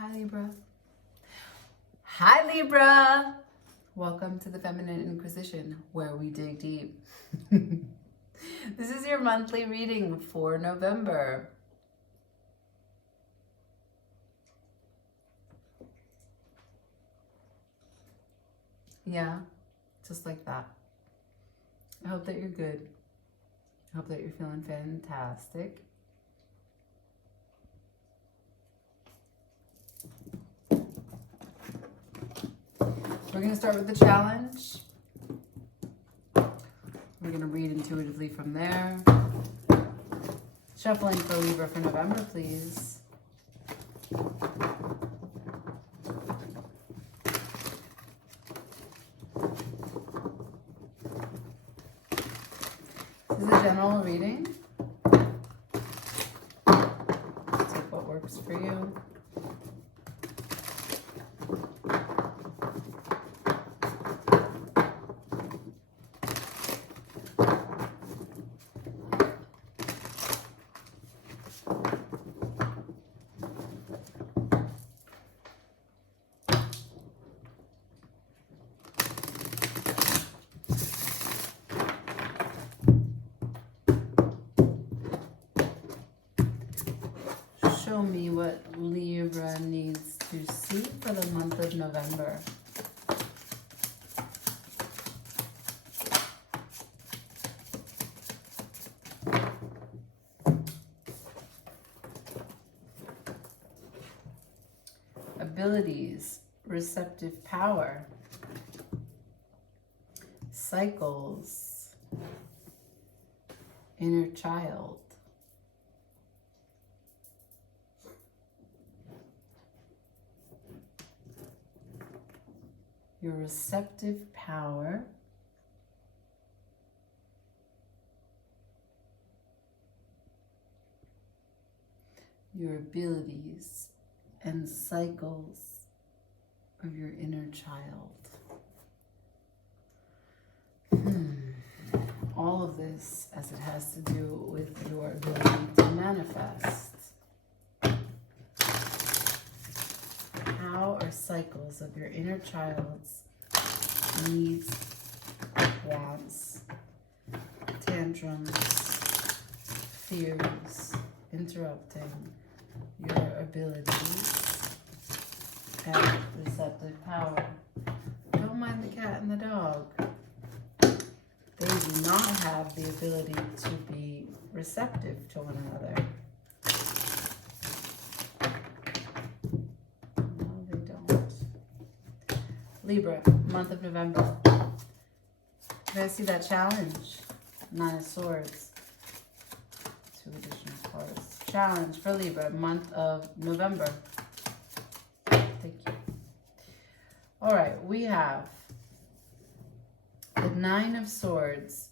Hi, Libra. Hi, Libra. Welcome to the Feminine Inquisition, where we dig deep. This is your monthly reading for November. Yeah, just like that. I hope that you're good. I hope that you're feeling fantastic. We're going to start with the challenge. We're going to read intuitively from there. Shuffling for Libra for November, please. This is a general reading. Take what works for you. Show me what Libra needs to see for the month of November. Abilities, receptive power, cycles, inner child. Your receptive power, your abilities and cycles of your inner child. All of this as it has to do with your ability to manifest. How are cycles of your inner child's needs, wants, tantrums, fears, interrupting your abilities and receptive power? Don't mind the cat and the dog. They do not have the ability to be receptive to one another. Libra, month of November. You guys see that challenge? 9 of Swords. 2 additional cards. Challenge for Libra, month of November. Thank you. All right, we have the 9 of Swords,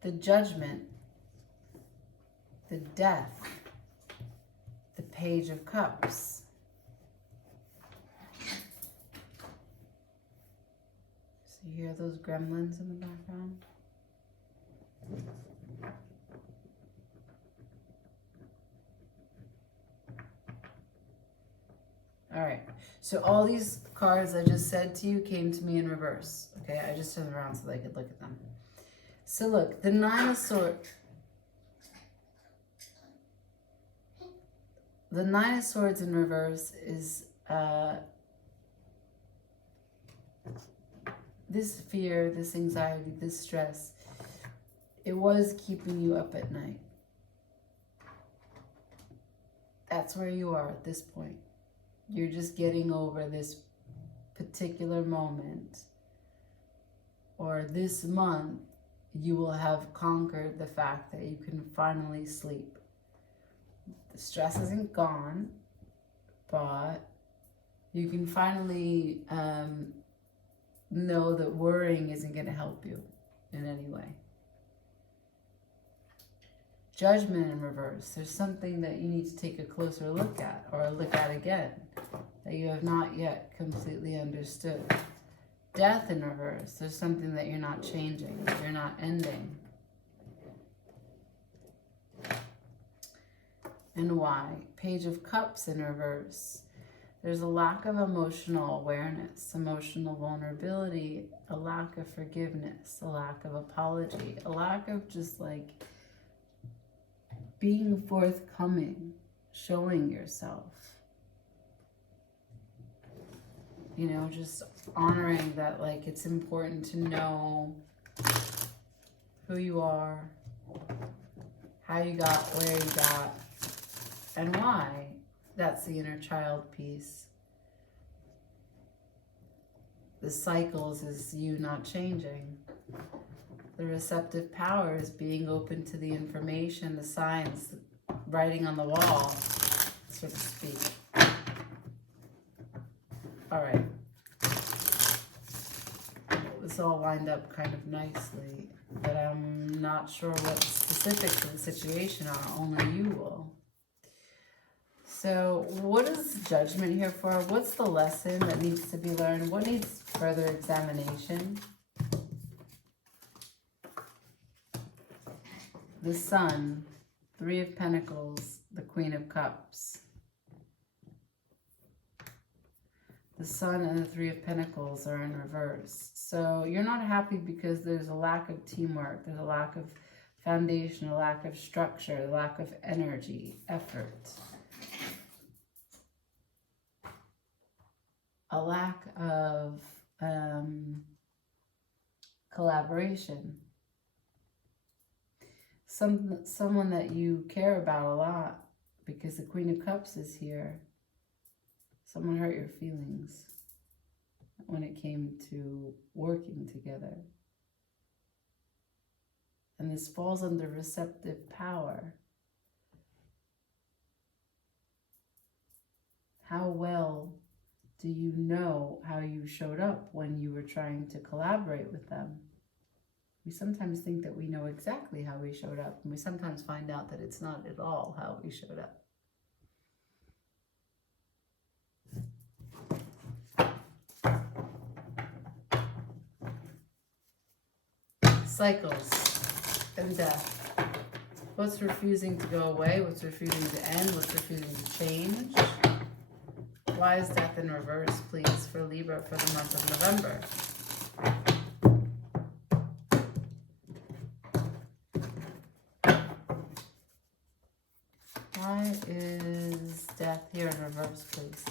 the Judgment, the Death, the Page of Cups. You hear those gremlins in the background? All right. So all these cards I just said to you came to me in reverse. Okay, I just turned around so that I could look at them. So look, the 9 of Swords. The 9 of Swords in reverse is this fear, this anxiety, this stress, it was keeping you up at night. That's where you are at this point. You're just getting over this particular moment. Or this month, you will have conquered the fact that you can finally sleep. The stress isn't gone, but you can finally know that worrying isn't going to help you in any way. Judgment in reverse. There's something that you need to take a closer look at, or look at again, that you have not yet completely understood. Death in reverse. There's something that you're not changing, that you're not ending. And why? Page of Cups in reverse. There's a lack of emotional awareness, emotional vulnerability, a lack of forgiveness, a lack of apology, a lack of just like being forthcoming, showing yourself. You know, just honoring that, like, it's important to know who you are, how you got where you got, and why. That's the inner child piece. The cycles is you not changing. The receptive power is being open to the information, the signs, writing on the wall, so to speak. All right. This all lined up kind of nicely, but I'm not sure what the specifics of the situation are. Only you will. So what is judgment here for? What's the lesson that needs to be learned? What needs further examination? The Sun, Three of Pentacles, the Queen of Cups. The Sun and the Three of Pentacles are in reverse. So you're not happy because there's a lack of teamwork. There's a lack of foundation, a lack of structure, a lack of energy, effort. A lack of collaboration. Someone that you care about a lot, because the Queen of Cups is here. Someone hurt your feelings when it came to working together. And this falls under receptive power. How well do you know how you showed up when you were trying to collaborate with them? We sometimes think that we know exactly how we showed up, and we sometimes find out that it's not at all how we showed up. Cycles and death. What's refusing to go away? What's refusing to end? What's refusing to change? Why is death in reverse, please, for Libra for the month of November? Why is death here in reverse, please?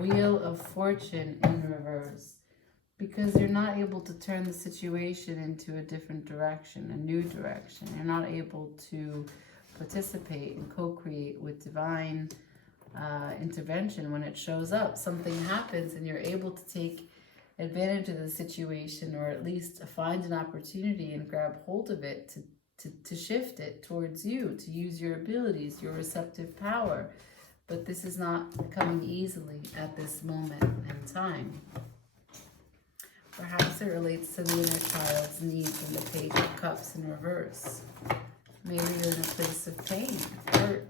Wheel of Fortune in reverse. Because you're not able to turn the situation into a different direction, a new direction. You're not able to participate and co-create with divine intervention when it shows up. Something happens and you're able to take advantage of the situation, or at least find an opportunity and grab hold of it to shift it towards you, to use your abilities, your receptive power. But this is not coming easily at this moment in time. Perhaps it relates to the inner child's needs and the Page of Cups in reverse. Maybe you're in a place of pain, hurt.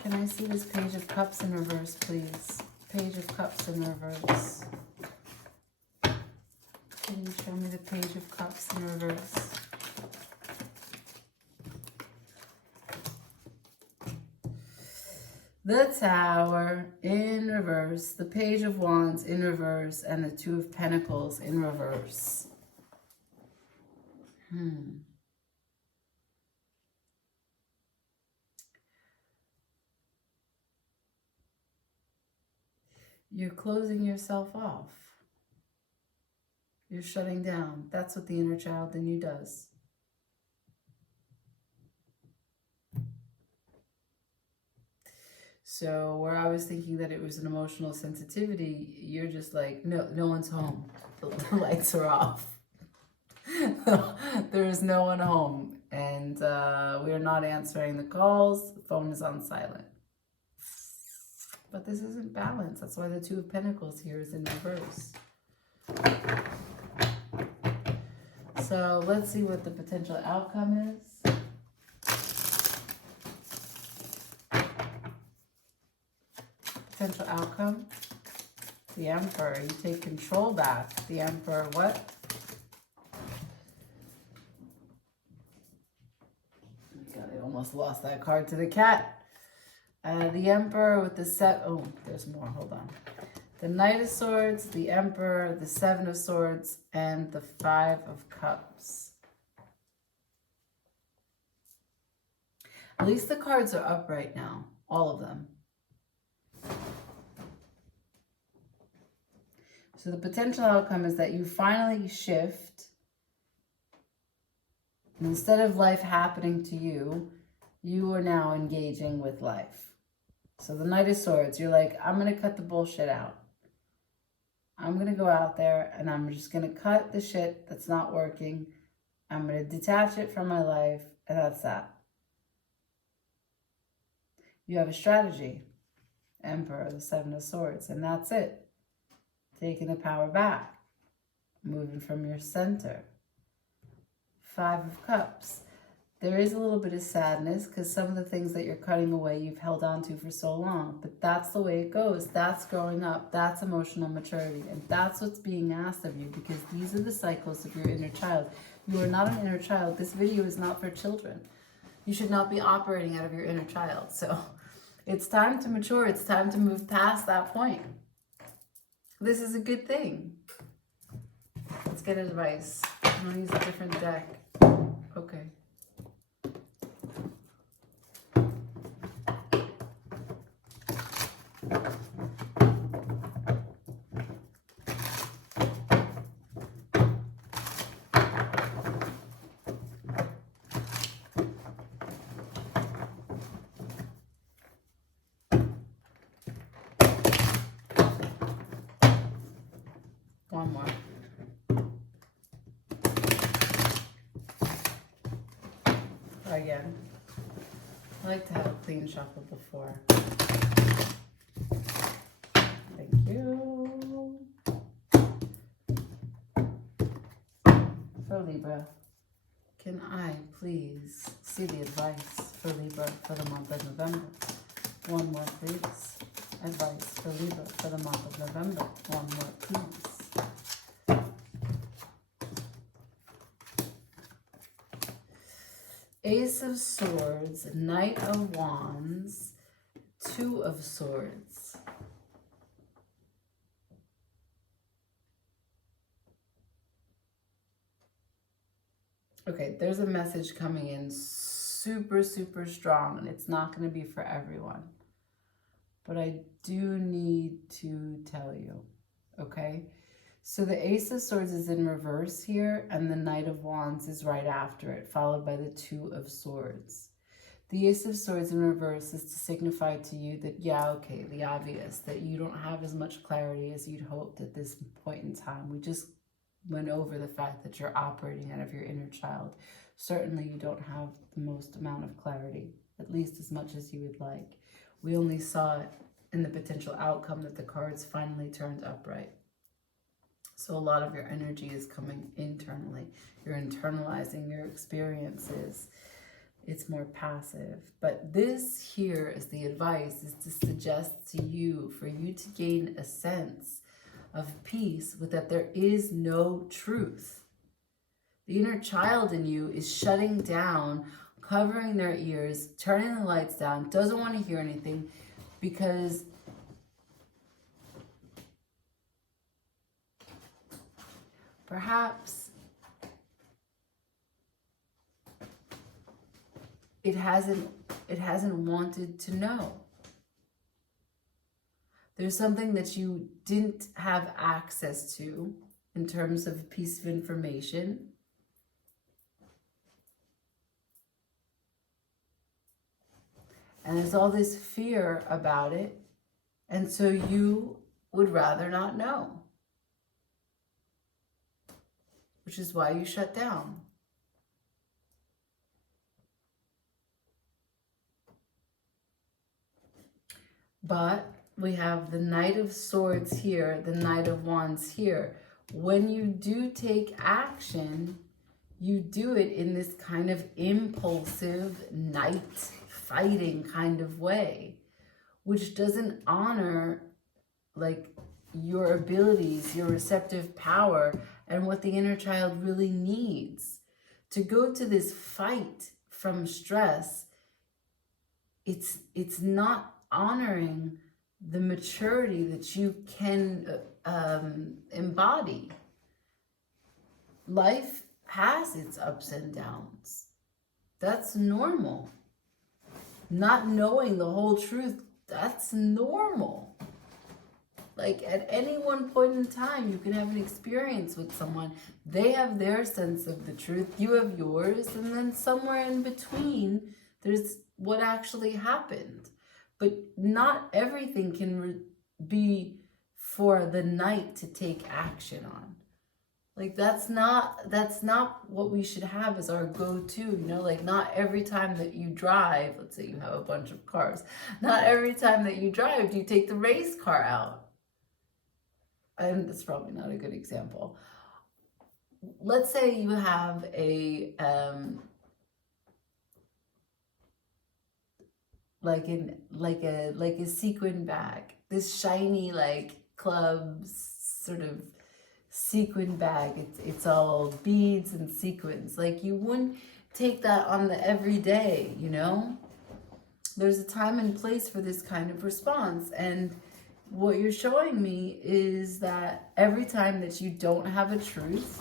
Can I see this Page of Cups in reverse, please? Page of Cups in reverse. Can you show me the Page of Cups in reverse? The Tower in reverse, the Page of Wands in reverse, and the Two of Pentacles in reverse. You're closing yourself off. You're shutting down. That's what the inner child in you does. So where I was thinking that it was an emotional sensitivity, you're just like, no one's home. The lights are off. There is no one home. And we are not answering the calls. The phone is on silent. But this isn't balance. That's why the Two of Pentacles here is in reverse. So let's see what the potential outcome is. Potential outcome. The Emperor. You take control back. The Emperor, what? almost lost that card to the cat. The Emperor with the oh, there's more, hold on. The Knight of Swords, the Emperor, the Seven of Swords, and the Five of Cups. At least the cards are up right now, all of them. So the potential outcome is that you finally shift. And instead of life happening to you, you are now engaging with life. So the Knight of Swords, you're like, I'm going to cut the bullshit out. I'm going to go out there and I'm just going to cut the shit that's not working. I'm going to detach it from my life, and that's that. You have a strategy. Emperor, the Seven of Swords, and that's it. Taking the power back. Moving from your center. Five of Cups. There is a little bit of sadness because some of the things that you're cutting away you've held on to for so long. But that's the way it goes. That's growing up. That's emotional maturity. And that's what's being asked of you, because these are the cycles of your inner child. You are not an inner child. This video is not for children. You should not be operating out of your inner child. So it's time to mature. It's time to move past that point. This is a good thing. Let's get advice. I'm going to use a different deck. Okay. One more. Again. I like to have a clean shuffle before. Thank you. For Libra, can I please see the advice for Libra for the month of November? One more, please. Advice for Libra for the month of November. One more, please. Ace of Swords, Knight of Wands, Two of Swords. Okay, there's a message coming in super, super strong, and it's not going to be for everyone. But I do need to tell you, okay? So the Ace of Swords is in reverse here, and the Knight of Wands is right after it, followed by the Two of Swords. The Ace of Swords in reverse is to signify to you that, yeah, okay, the obvious, that you don't have as much clarity as you'd hoped at this point in time. We just went over the fact that you're operating out of your inner child. Certainly you don't have the most amount of clarity, at least as much as you would like. We only saw it in the potential outcome that the cards finally turned upright. So a lot of your energy is coming internally. You're internalizing your experiences. It's more passive. But this here is the advice, is to suggest to you, for you to gain a sense of peace with that there is no truth. The inner child in you is shutting down, covering their ears, turning the lights down, doesn't want to hear anything, because perhaps it hasn't wanted to know. There's something that you didn't have access to in terms of a piece of information. And there's all this fear about it. And so you would rather not know. Which is why you shut down. But we have the Knight of Swords here, the Knight of Wands here. When you do take action, you do it in this kind of impulsive, knight fighting kind of way, which doesn't honor like your abilities, your receptive power, and what the inner child really needs. To go to this fight from stress it's not honoring the maturity that you can embody. Life has its ups and downs. That's normal. Not knowing the whole truth, that's normal. Like at any one point in time, you can have an experience with someone. They have their sense of the truth, you have yours, and then somewhere in between, there's what actually happened. But not everything can be for the night to take action on. Like that's not what we should have as our go-to, you know, like not every time that you drive, let's say you have a bunch of cars, not every time that you drive do you take the race car out. And that's probably not a good example. Let's say you have a like a sequin bag, this shiny like club sort of sequin bag. It's all beads and sequins. Like you wouldn't take that on the everyday, you know? There's a time and place for this kind of response. And what you're showing me is that every time that you don't have a truth,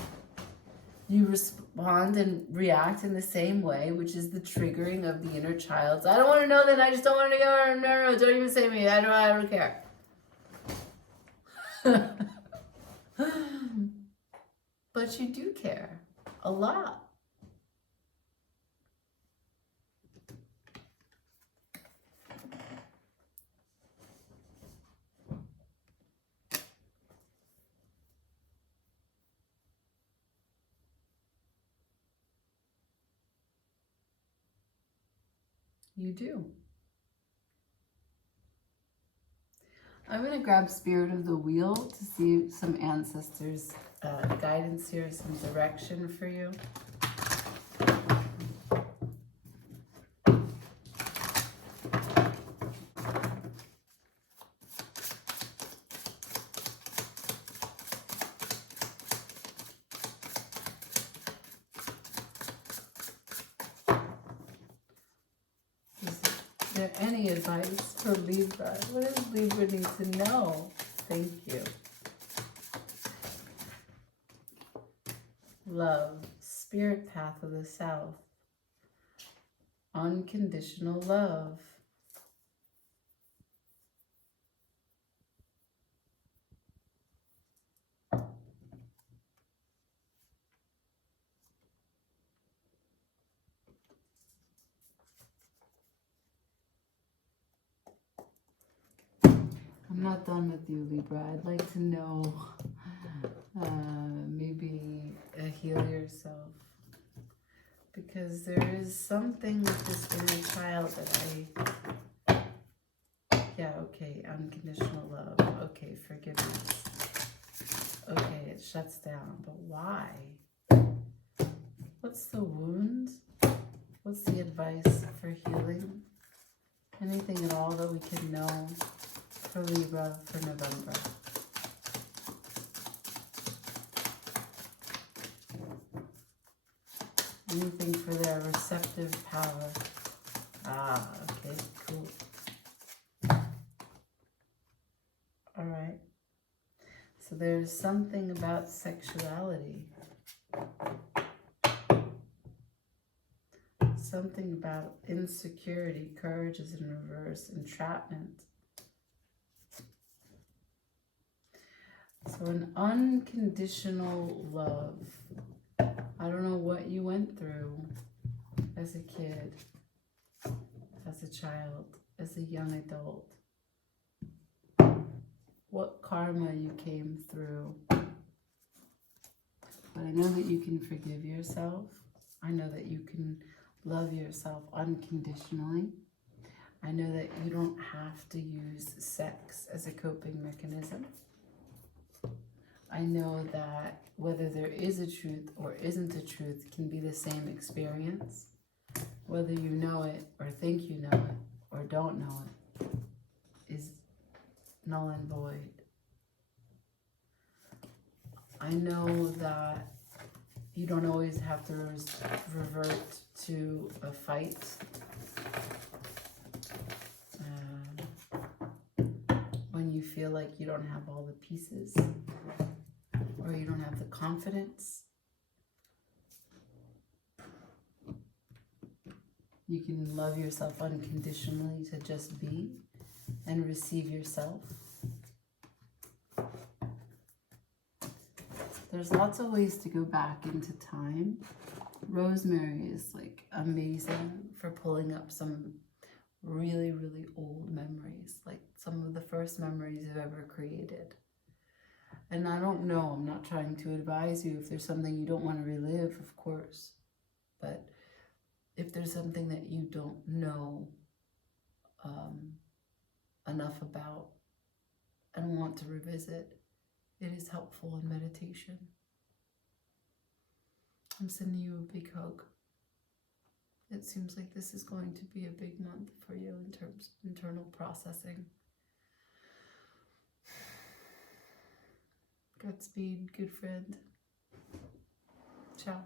you respond and react in the same way, which is the triggering of the inner child. I don't want to know that. I just don't want to go. No, don't even say me. I don't care. But you do care a lot. You do. I'm going to grab Spirit of the Wheel to see some ancestors' guidance here, some direction for you. Is there any advice for Libra? What does Libra need to know? Thank you. Love, spirit path of the South. Unconditional love. I'm not done with you, Libra. I'd like to know, maybe heal yourself. Because there is something with this inner child that yeah, okay, unconditional love. Okay, forgiveness. Okay, it shuts down. But why? What's the wound? What's the advice for healing? Anything at all that we can know for Libra for November? Anything for their receptive power? Ah, okay, cool. All right. So there's something about sexuality. Something about insecurity. Courage is in reverse. Entrapment. So an unconditional love. I don't know what you went through as a kid, as a child, as a young adult. What karma you came through. But I know that you can forgive yourself. I know that you can love yourself unconditionally. I know that you don't have to use sex as a coping mechanism. I know that whether there is a truth or isn't a truth can be the same experience. Whether you know it or think you know it or don't know it is null and void. I know that you don't always have to revert to a fight. feel like you don't have all the pieces, or you don't have the confidence. You can love yourself unconditionally to just be and receive yourself. There's lots of ways to go back into time. Rosemary is like amazing for pulling up some really, really old memories, like some of the first memories you've ever created. And I don't know, I'm not trying to advise you if there's something you don't want to relive, of course. But if there's something that you don't know enough about and want to revisit, it is helpful in meditation. I'm sending you a big hug. It seems like this is going to be a big month for you in terms of internal processing. Godspeed, good friend. Ciao.